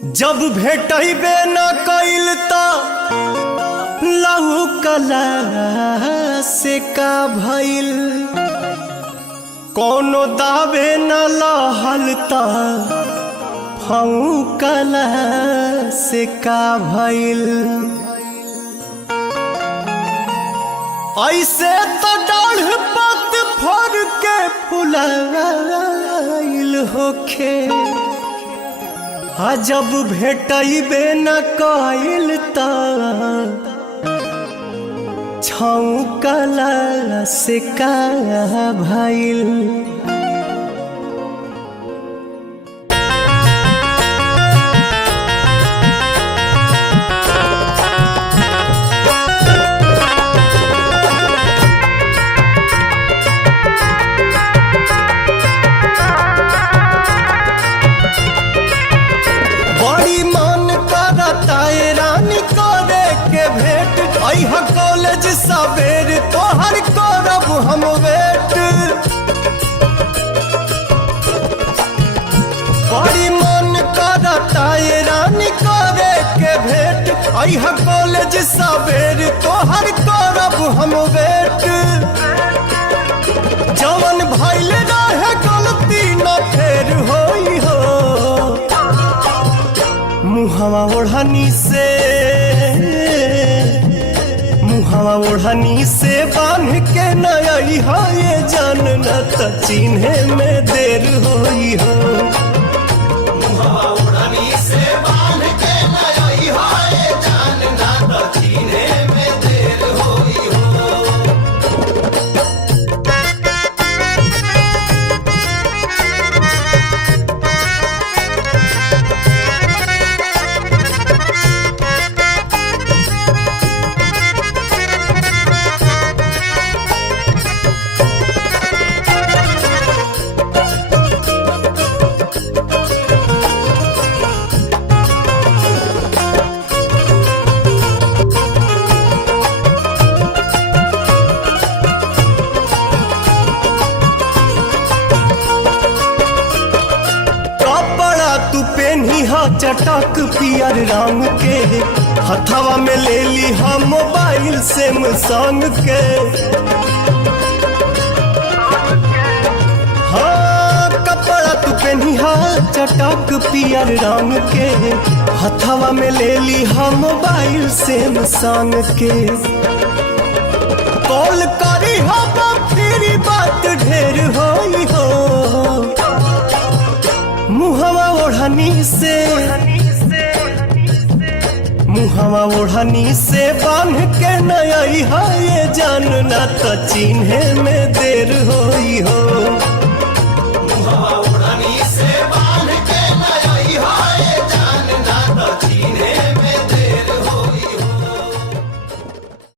जब भेटबे न कइल त लहू कला से का भइल, कोनो दावे न लहल त फऊ कला से का भइल। ऐसे तो डाढ़ पत फर के फुलाइल होखे, जब भेटबे न कइल त छौकला से का भइल। कॉलेज सवेर तोहर करब हम वेट, बड़ी मन करता ये रानी करे के भेंट। अह कॉलेज सवेर तोहर करब हम वेट, जवन भइल रहे गलती न फेर होई हो। मुहवा ओढ़नी से ओढ़नी से बांध के नई हो, ये जान न त चिन्हे में देर होई हो। ओढ़नी से बांध के नई हो, ये जान न त चिन्हे में देर होई हो। चटक पियर रंग के हथवा में ले ली हम मोबाइल सैमसंग के। हाँ कपड़ा तू पहनी चटक पियर रंग के हथवा में ले ली हम मोबाइल सैमसंग के। कॉल करी हम फिर बात ढेर होई हो। मुहवा ओढ़नी से बांध के नई है, ये जान न त चिन्हे में देर होई हो।